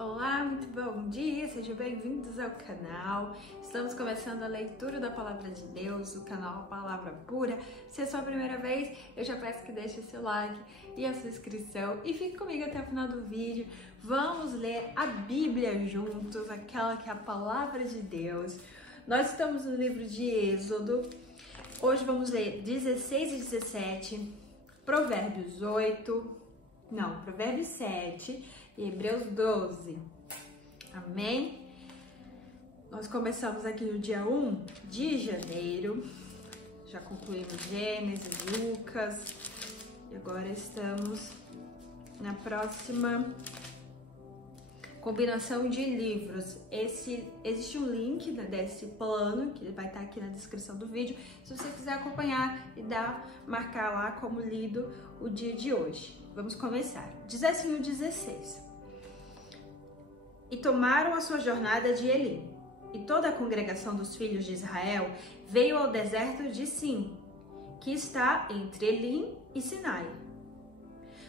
Olá, muito bom dia, sejam bem-vindos ao canal. Estamos começando a leitura da Palavra de Deus, o canal Palavra Pura. Se é a sua primeira vez, eu já peço que deixe o seu like e a sua inscrição e fique comigo até o final do vídeo. Vamos ler a Bíblia juntos, aquela que é a Palavra de Deus. Nós estamos no livro de Êxodo. Hoje vamos ler 16 e 17, Provérbios 7 e Hebreus 12. Amém? Nós começamos aqui no dia 1 de janeiro. Já concluímos Gênesis, Lucas. E agora estamos na próxima combinação de livros. Existe um link desse plano, que vai estar aqui na descrição do vídeo, se você quiser acompanhar e marcar lá como lido o dia de hoje. Vamos começar. Diz assim o 16. E tomaram a sua jornada de Elim, e toda a congregação dos filhos de Israel veio ao deserto de Sim, que está entre Elim e Sinai.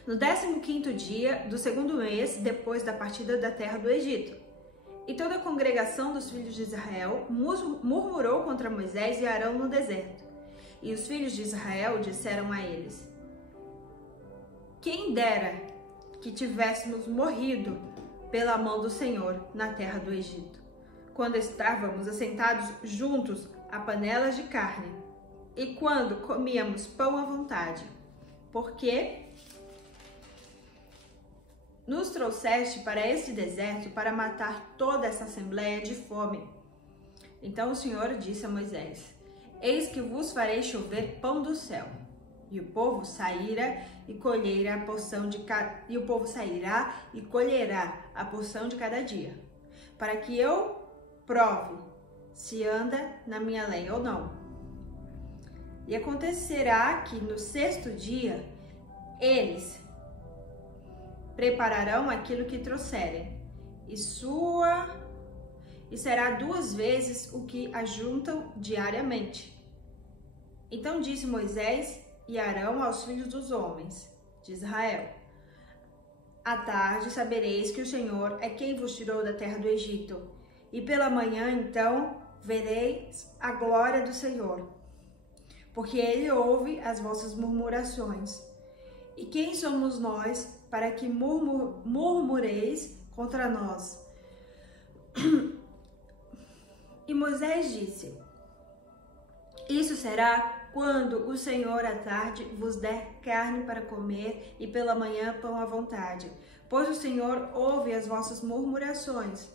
No 15º dia do segundo mês, depois da partida da terra do Egito. E toda a congregação dos filhos de Israel murmurou contra Moisés e Arão no deserto. E os filhos de Israel disseram a eles: quem dera que tivéssemos morrido pela mão do Senhor na terra do Egito, quando estávamos assentados juntos a panelas de carne, e quando comíamos pão à vontade, porque nos trouxeste para este deserto para matar toda essa assembleia de fome. Então o Senhor disse a Moisés: eis que vos farei chover pão do céu, e o povo sairá e colherá a porção de cada dia, para que eu prove se anda na minha lei ou não. E acontecerá que no 6º dia eles prepararão aquilo que trouxerem, e será 2 vezes o que ajuntam diariamente. Então disse Moisés e Arão aos filhos dos homens de Israel: à tarde sabereis que o Senhor é quem vos tirou da terra do Egito, e pela manhã então vereis a glória do Senhor, porque ele ouve as vossas murmurações. E quem somos nós para que murmureis contra nós? E Moisés disse: isso será quando o Senhor à tarde vos der carne para comer e pela manhã pão à vontade, pois o Senhor ouve as vossas murmurações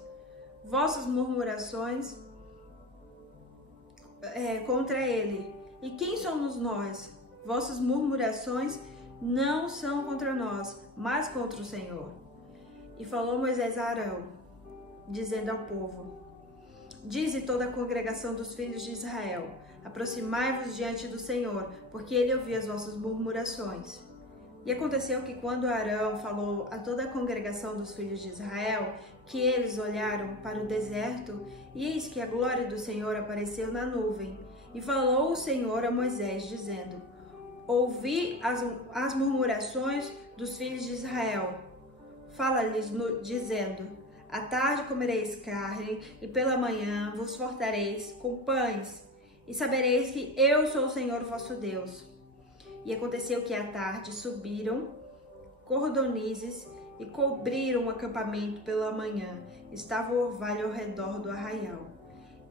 contra ele. E quem somos nós? Vossas murmurações não são contra nós, mas contra o Senhor. E falou Moisés a Arão, dizendo ao povo: dize toda a congregação dos filhos de Israel: aproximai-vos diante do Senhor, porque ele ouviu as vossas murmurações. E aconteceu que quando Arão falou a toda a congregação dos filhos de Israel, que eles olharam para o deserto, e eis que a glória do Senhor apareceu na nuvem. E falou o Senhor a Moisés, dizendo: ouvi as murmurações dos filhos de Israel. Fala-lhes dizendo: à tarde comereis carne, e pela manhã vos fartareis com pães, e sabereis que eu sou o Senhor vosso Deus. E aconteceu que à tarde subiram cordonizes e cobriram o acampamento pela manhã. Estava o orvalho ao redor do arraial.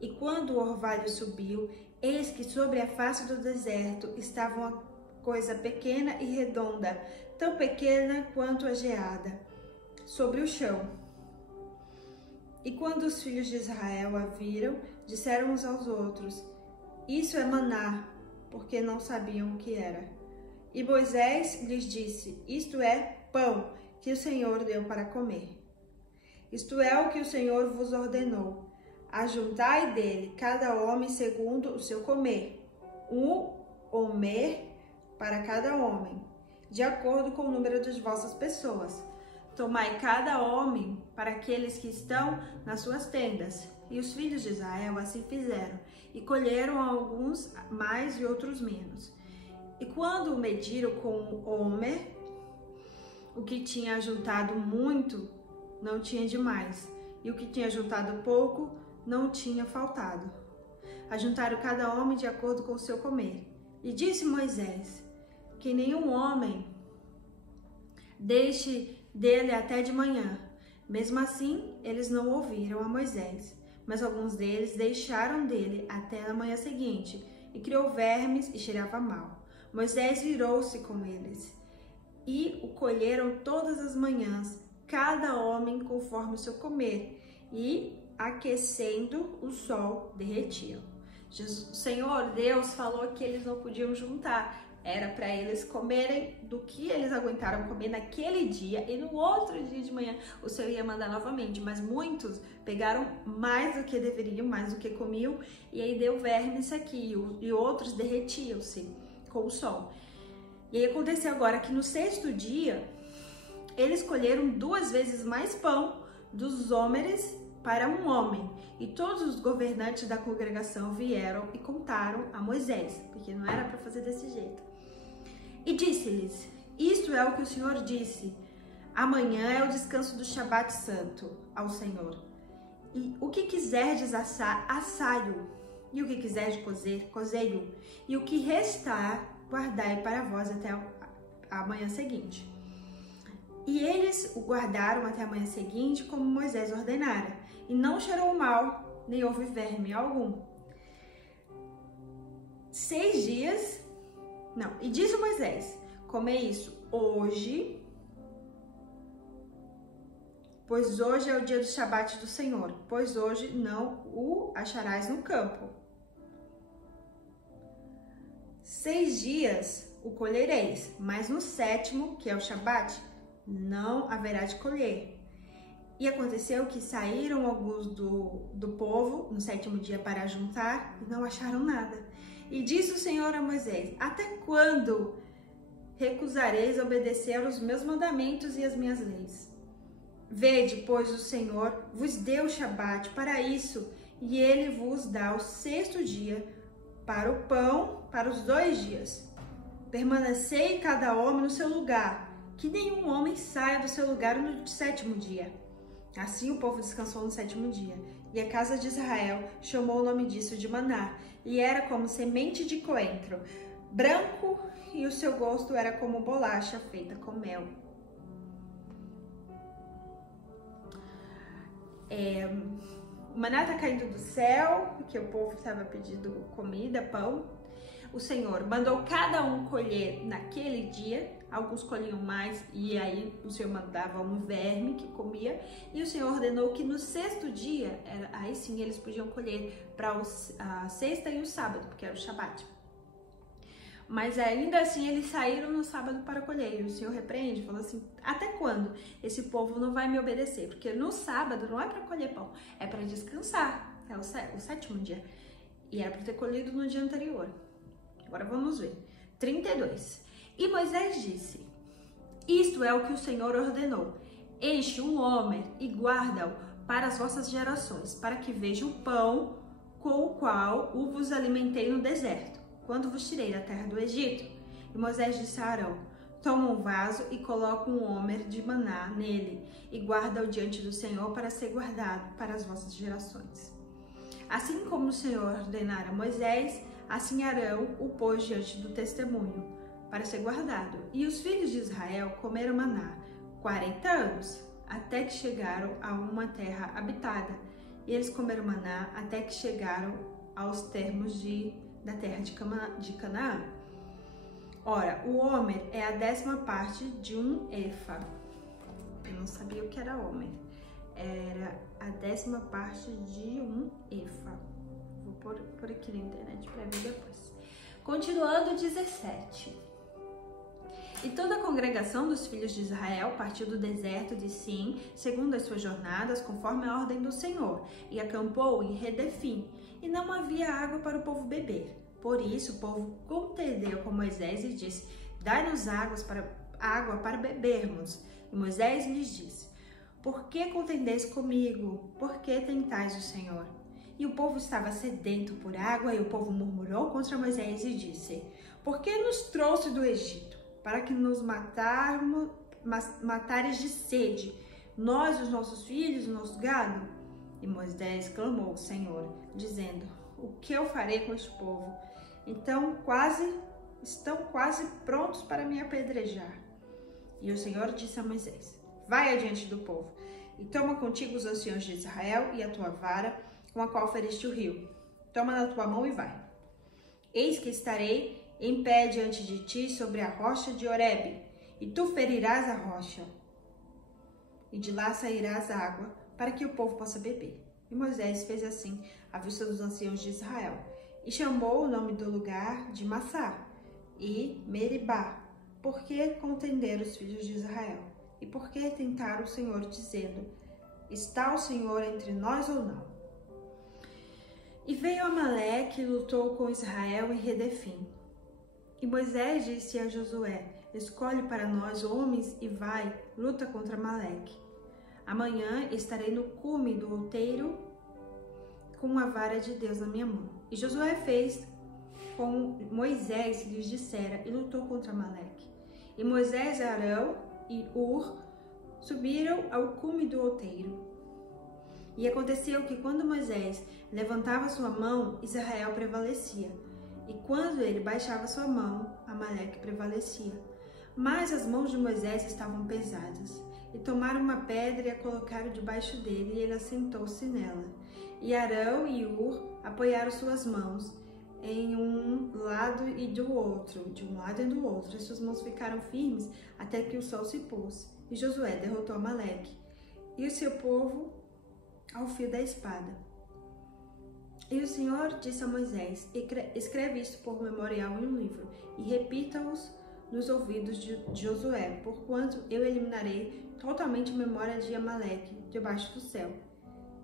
E quando o orvalho subiu, eis que sobre a face do deserto estava uma coisa pequena e redonda, tão pequena quanto a geada, sobre o chão. E quando os filhos de Israel a viram, disseram uns aos outros: isso é maná, porque não sabiam o que era. E Moisés lhes disse: isto é pão que o Senhor deu para comer. Isto é o que o Senhor vos ordenou: ajuntai dele cada homem segundo o seu comer, um homer para cada homem, de acordo com o número das vossas pessoas. Tomai cada homem para aqueles que estão nas suas tendas. E os filhos de Israel assim fizeram, e colheram alguns mais e outros menos. E quando mediram com o homer, o que tinha juntado muito não tinha demais, e o que tinha juntado pouco não tinha faltado. Ajuntaram cada homem de acordo com o seu comer. E disse Moisés: que nenhum homem deixe dele até de manhã. Mesmo assim, eles não ouviram a Moisés, mas alguns deles deixaram dele até a manhã seguinte, e criou vermes e cheirava mal. Moisés virou-se com eles, e o colheram todas as manhãs, cada homem conforme o seu comer, e aquecendo o sol derretiam. O Senhor Deus falou que eles não podiam juntar, era para eles comerem do que eles aguentaram comer naquele dia, e no outro dia de manhã o Senhor ia mandar novamente, mas muitos pegaram mais do que deveriam, mais do que comiam, e aí deu verme isso aqui, e outros derretiam-se com o sol. E aí aconteceu agora que no sexto dia, eles colheram 2 vezes mais pão dos homens para um homem. E todos os governantes da congregação vieram e contaram a Moisés, porque não era para fazer desse jeito. E disse-lhes: isto é o que o Senhor disse, amanhã é o descanso do Shabat Santo ao Senhor. E o que quiserdes assar, assai-o, e o que quiserdes cozer, cozei-o, e o que restar, guardai para vós até a manhã seguinte. E eles o guardaram até a manhã seguinte, como Moisés ordenara, e não cheirou mal, nem houve verme algum. 6 dias, e disse Moisés: comei isso hoje, pois hoje é o dia do Shabat do Senhor, pois hoje não o acharás no campo. 6 dias o colhereis, mas no 7º, que é o Shabat, não haverá de colher. E aconteceu que saíram alguns do povo no 7º dia para juntar e não acharam nada. E disse o Senhor a Moisés: até quando recusareis obedecer aos meus mandamentos e às minhas leis? Vede, pois o Senhor vos deu o Shabat para isso, e ele vos dá o 6º dia para o pão para os 2 dias. Permanecei cada homem no seu lugar, que nenhum homem saia do seu lugar no 7º dia. Assim o povo descansou no 7º dia, e a casa de Israel chamou o nome disso de maná, e era como semente de coentro, branco, e o seu gosto era como bolacha feita com mel. O maná está caindo do céu, porque o povo estava pedindo comida, pão. O Senhor mandou cada um colher naquele dia. Alguns colhiam mais, e aí o Senhor mandava um verme que comia, e o Senhor ordenou que no 6º dia, aí sim eles podiam colher para a sexta e o sábado, porque era o Shabat. Mas ainda assim eles saíram no sábado para colher, e o Senhor repreende, falou assim: até quando esse povo não vai me obedecer? Porque no sábado não é para colher pão, é para descansar, é o 7º dia, e era para ter colhido no dia anterior. Agora vamos ver. 32. E Moisés disse: isto é o que o Senhor ordenou: enche um homer e guarda-o para as vossas gerações, para que veja o pão com o qual o vos alimentei no deserto, quando vos tirei da terra do Egito. E Moisés disse a Arão: toma um vaso e coloca um homer de maná nele, e guarda-o diante do Senhor para ser guardado para as vossas gerações. Assim como o Senhor ordenara a Moisés, assim Arão o pôs diante do testemunho, para ser guardado. E os filhos de Israel comeram maná 40 anos, até que chegaram a uma terra habitada. E eles comeram maná até que chegaram aos termos da terra de Canaã. Ora, o homer é a 10ª parte de um efa. Eu não sabia o que era homer. Era a 10ª parte de um efa. Vou pôr aqui na internet para ver depois. Continuando, 17. E toda a congregação dos filhos de Israel partiu do deserto de Sim, segundo as suas jornadas, conforme a ordem do Senhor, e acampou em Redefim, e não havia água para o povo beber. Por isso o povo contendeu com Moisés e disse: dai-nos água para bebermos. E Moisés lhes disse: por que contendeis comigo? Por que tentais o Senhor? E o povo estava sedento por água, e o povo murmurou contra Moisés e disse: por que nos trouxe do Egito? Para que nos matares de sede. nós, os nossos filhos, o nosso gado? E Moisés clamou ao Senhor, dizendo: o que eu farei com este povo? Então estão quase prontos para me apedrejar. E o Senhor disse a Moisés: vai adiante do povo, e toma contigo os anciãos de Israel e a tua vara, com a qual feriste o rio. Toma na tua mão e vai. Eis que estarei em pé diante de ti sobre a rocha de Horebe, e tu ferirás a rocha, e de lá sairás água, para que o povo possa beber. E Moisés fez assim à vista dos anciãos de Israel, e chamou o nome do lugar de Massá e Meribá, porque contenderam os filhos de Israel, e porque tentaram o Senhor, dizendo: está o Senhor entre nós ou não? E veio Amaleque e lutou com Israel em Redefim. E Moisés disse a Josué: escolhe para nós homens e vai, luta contra Amaleque. Amanhã estarei no cume do outeiro com a vara de Deus na minha mão. E Josué fez como Moisés lhes dissera e lutou contra Amaleque. E Moisés, Arão e Hur subiram ao cume do outeiro. E aconteceu que quando Moisés levantava sua mão, Israel prevalecia. E quando ele baixava sua mão, Amaleque prevalecia. Mas as mãos de Moisés estavam pesadas. E tomaram uma pedra e a colocaram debaixo dele, e ele assentou-se nela. E Arão e Hur apoiaram suas mãos em um lado e do outro, de um lado e do outro. As suas mãos ficaram firmes até que o sol se pôs. E Josué derrotou Amaleque e o seu povo ao fio da espada. E o Senhor disse a Moisés: escreve isto por memorial em um livro, e repita-os nos ouvidos de Josué, porquanto eu eliminarei totalmente a memória de Amaleque debaixo do céu.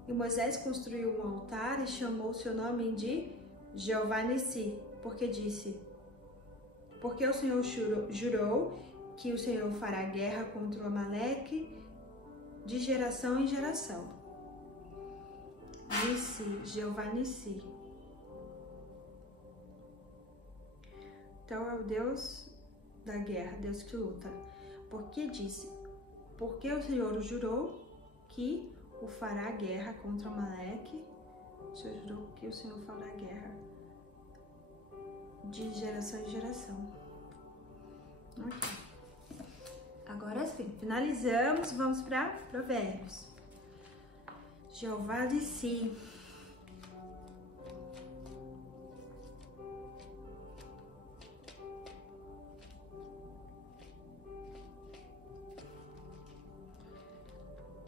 E Moisés construiu um altar e chamou o seu nome de Jeová Nissi, porque disse: porque o Senhor jurou que o Senhor fará guerra contra o Amaleque de geração em geração. Nissi, Jeová Nissi. Então é o Deus da guerra, Deus que luta. Porque disse: porque o Senhor jurou que o fará guerra contra o Amaleque. O Senhor jurou que o Senhor fará guerra de geração em geração. Ok. Agora sim, finalizamos, vamos para Provérbios. Jeová de si.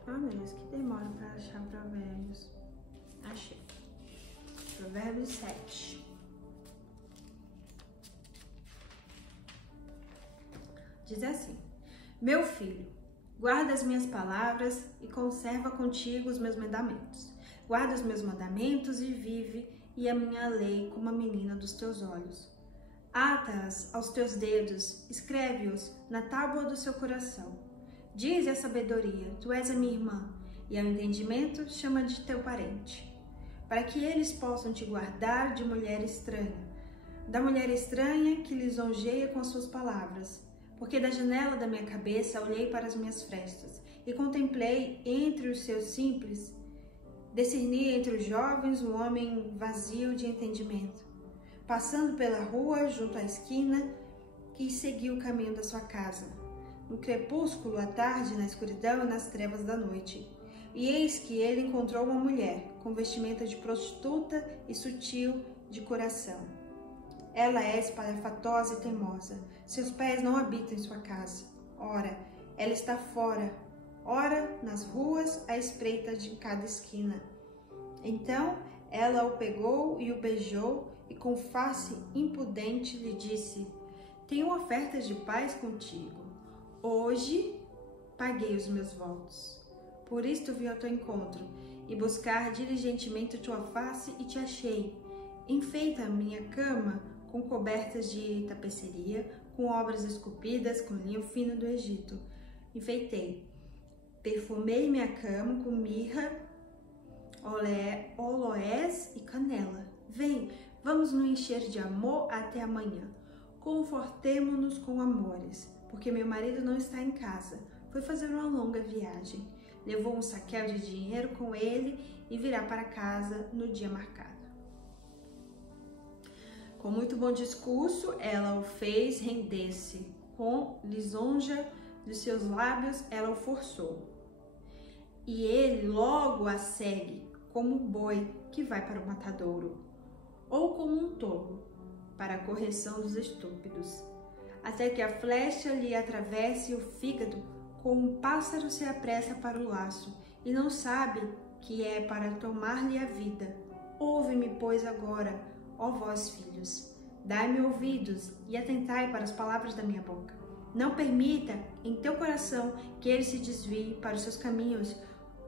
Ah, meu Deus, que demora para achar Provérbios. Achei. Provérbios 7. Diz assim: meu filho, guarda as minhas palavras e conserva contigo os meus mandamentos. Guarda os meus mandamentos e vive, e a minha lei como a menina dos teus olhos. Ata-as aos teus dedos, escreve-os na tábua do seu coração. Diz a sabedoria: tu és a minha irmã, e ao entendimento chama de teu parente. Para que eles possam te guardar de mulher estranha, da mulher estranha que lisonjeia com as suas palavras. Porque da janela da minha cabeça olhei para as minhas frestas e contemplei entre os seus simples, discerni entre os jovens um homem vazio de entendimento, passando pela rua junto à esquina, que seguiu o caminho da sua casa, no crepúsculo, à tarde, na escuridão e nas trevas da noite. E eis que ele encontrou uma mulher com vestimenta de prostituta e sutil de coração. Ela é espalhafatosa e teimosa. Seus pés não habitam em sua casa. Ora, ela está fora. Ora, nas ruas, à espreita de cada esquina. Então, ela o pegou e o beijou, e com face impudente lhe disse: tenho ofertas de paz contigo. Hoje paguei os meus votos. Por isto vim ao teu encontro, e buscar diligentemente tua face, e te achei. Enfeita a minha cama com cobertas de tapeçaria, com obras esculpidas, com linho fino do Egito. Enfeitei. Perfumei minha cama com mirra, oloés e canela. Vem, vamos nos encher de amor até amanhã. Confortemo-nos com amores, porque meu marido não está em casa. Foi fazer uma longa viagem. levou um saquel de dinheiro com ele e virá para casa no dia marcado. Com muito bom discurso, ela o fez render-se. Com lisonja de seus lábios, ela o forçou. E ele logo a segue, como um boi que vai para o matadouro, ou como um tolo para a correção dos estúpidos, até que a flecha lhe atravesse o fígado, como um pássaro se apressa para o laço, e não sabe que é para tomar-lhe a vida. Ouve-me, pois, agora, ó vós, filhos, dai-me ouvidos e atentai para as palavras da minha boca. Não permita em teu coração que ele se desvie para os seus caminhos.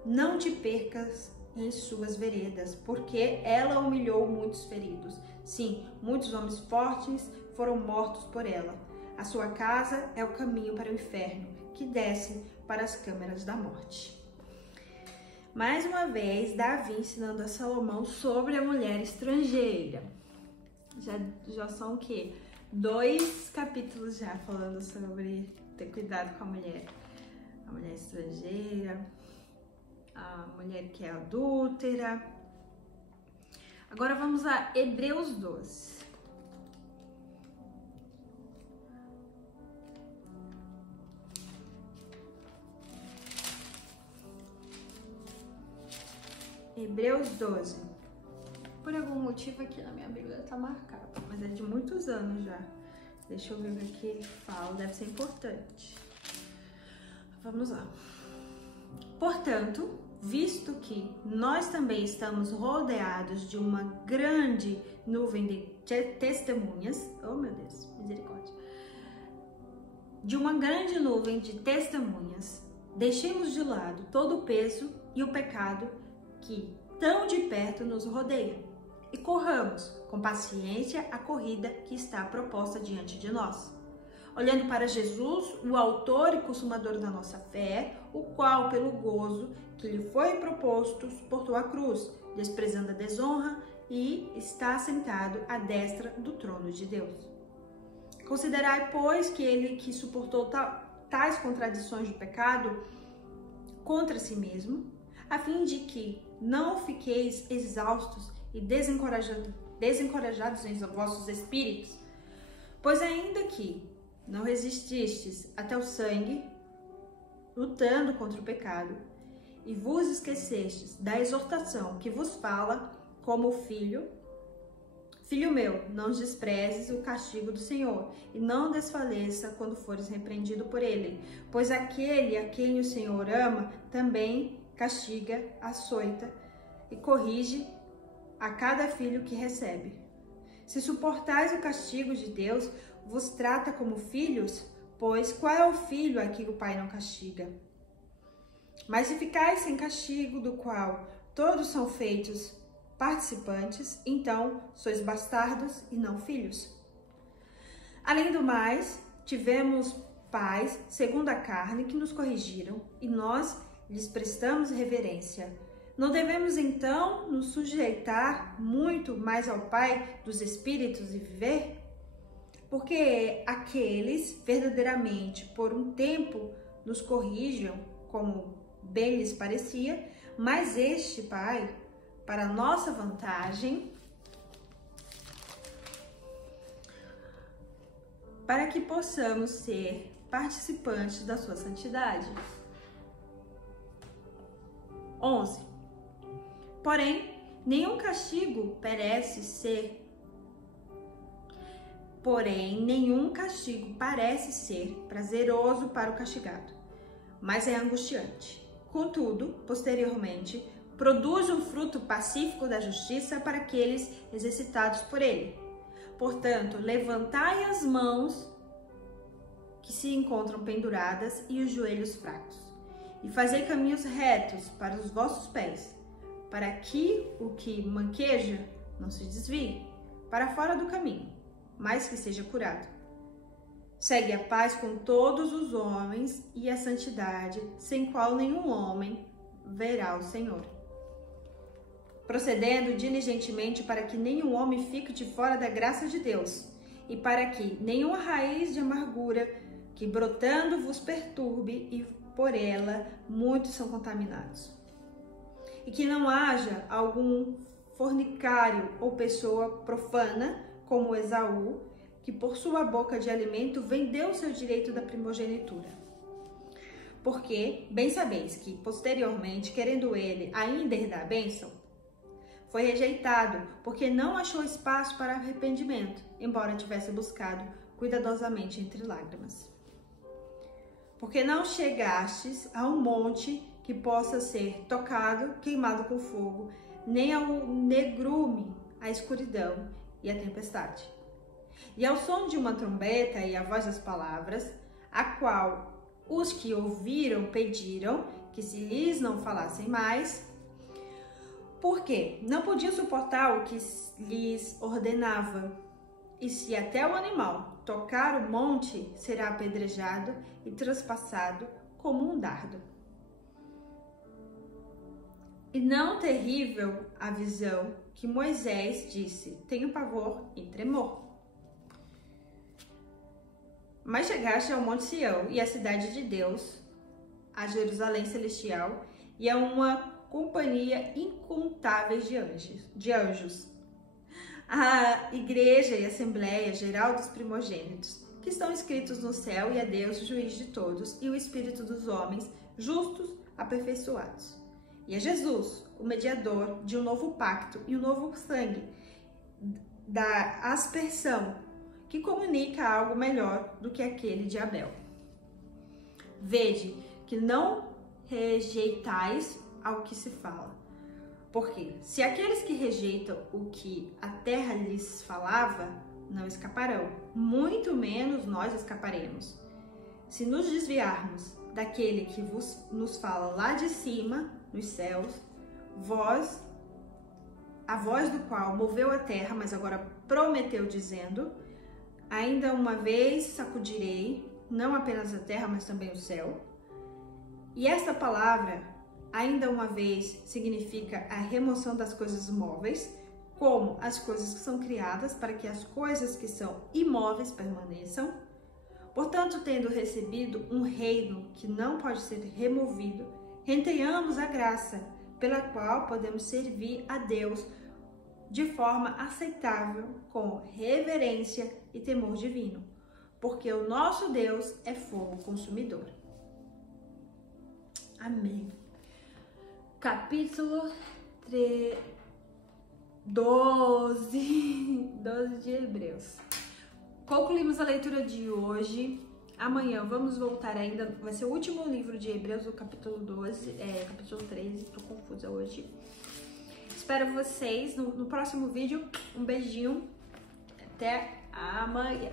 Não te percas em suas veredas, porque ela humilhou muitos feridos. Sim, muitos homens fortes foram mortos por ela. A sua casa é o caminho para o inferno, que desce para as câmeras da morte. Mais uma vez, Davi ensinando a Salomão sobre a mulher estrangeira. Já são o quê? 2 capítulos já falando sobre ter cuidado com a mulher estrangeira, a mulher que é adúltera. Agora vamos a Hebreus 12. Hebreus 12. Por algum motivo aqui na minha Bíblia tá marcado, mas é de muitos anos já. Deixa eu ver o que ele fala, deve ser importante. Vamos lá. Portanto, visto que nós também estamos rodeados de uma grande nuvem de testemunhas, oh meu Deus, misericórdia, de uma grande nuvem de testemunhas, deixemos de lado todo o peso e o pecado que tão de perto nos rodeia e corramos com paciência a corrida que está proposta diante de nós. Olhando para Jesus, o autor e consumador da nossa fé, o qual, pelo gozo que lhe foi proposto, suportou a cruz, desprezando a desonra e está sentado à destra do trono de Deus. Considerai, pois, que ele que suportou tais contradições do pecado contra si mesmo, a fim de que não fiqueis exaustos e desencorajados em vossos espíritos, pois ainda que não resististes até o sangue, lutando contra o pecado, e vos esquecestes da exortação que vos fala como filho, filho meu, não desprezes o castigo do Senhor, e não desfaleça quando fores repreendido por ele, pois aquele a quem o Senhor ama também castiga, açoita e corrige a cada filho que recebe. Se suportais o castigo de Deus, vos trata como filhos, pois qual é o filho a quem o Pai não castiga? Mas se ficais sem castigo, do qual todos são feitos participantes, então sois bastardos e não filhos. Além do mais, tivemos pais, segundo a carne, que nos corrigiram, e nós lhes prestamos reverência. Não devemos, então, nos sujeitar muito mais ao Pai dos Espíritos e viver? Porque aqueles, verdadeiramente, por um tempo, nos corrijam, como bem lhes parecia, mas este Pai, para nossa vantagem, para que possamos ser participantes da sua santidade. 11. Porém, nenhum castigo parece ser prazeroso para o castigado, mas é angustiante. Contudo, posteriormente, produz um fruto pacífico da justiça para aqueles exercitados por ele. Portanto, levantai as mãos que se encontram penduradas e os joelhos fracos, e fazei caminhos retos para os vossos pés, para que o que manqueja não se desvie para fora do caminho, mas que seja curado. Segue a paz com todos os homens e a santidade, sem qual nenhum homem verá o Senhor. Procedendo diligentemente para que nenhum homem fique de fora da graça de Deus, e para que nenhuma raiz de amargura que brotando vos perturbe e por ela muitos são contaminados. E que não haja algum fornicário ou pessoa profana, como Esaú, que por sua boca de alimento vendeu o seu direito da primogenitura. Porque, bem sabeis que, posteriormente, querendo ele ainda herdar a bênção, foi rejeitado, porque não achou espaço para arrependimento, embora tivesse buscado cuidadosamente entre lágrimas. Porque não chegastes a um monte que possa ser tocado, queimado com fogo, nem ao negrume, a escuridão e a tempestade. E ao som de uma trombeta e à voz das palavras, a qual os que ouviram pediram que se lhes não falassem mais, porque não podiam suportar o que lhes ordenava. E se até o animal tocar o monte, será apedrejado e traspassado como um dardo. E não terrível a visão que Moisés disse: tenho pavor e tremor. Mas chegaste ao Monte Sião e à cidade de Deus, a Jerusalém celestial, e a uma companhia incontável de anjos, a igreja e assembleia geral dos primogênitos, que estão escritos no céu, e a Deus, o juiz de todos, e o Espírito dos homens, justos, aperfeiçoados. E a Jesus, o mediador de um novo pacto e um novo sangue, da aspersão, que comunica algo melhor do que aquele de Abel. Vede que não rejeitais ao que se fala. Porque se aqueles que rejeitam o que a terra lhes falava não escaparão, muito menos nós escaparemos. Se nos desviarmos daquele que nos fala lá de cima, nos céus, a voz do qual moveu a terra, mas agora prometeu dizendo: ainda uma vez sacudirei, não apenas a terra, mas também o céu. E esta palavra, ainda uma vez, significa a remoção das coisas móveis, como as coisas que são criadas, para que as coisas que são imóveis permaneçam. Portanto, tendo recebido um reino que não pode ser removido, retenhamos a graça, pela qual podemos servir a Deus de forma aceitável, com reverência e temor divino, porque o nosso Deus é fogo consumidor. Amém. Capítulo 12 de Hebreus. Concluímos a leitura de hoje. Amanhã vamos voltar ainda, vai ser o último livro de Hebreus, o capítulo 12, capítulo 13, tô confusa hoje. Espero vocês no próximo vídeo. Um beijinho. Até amanhã.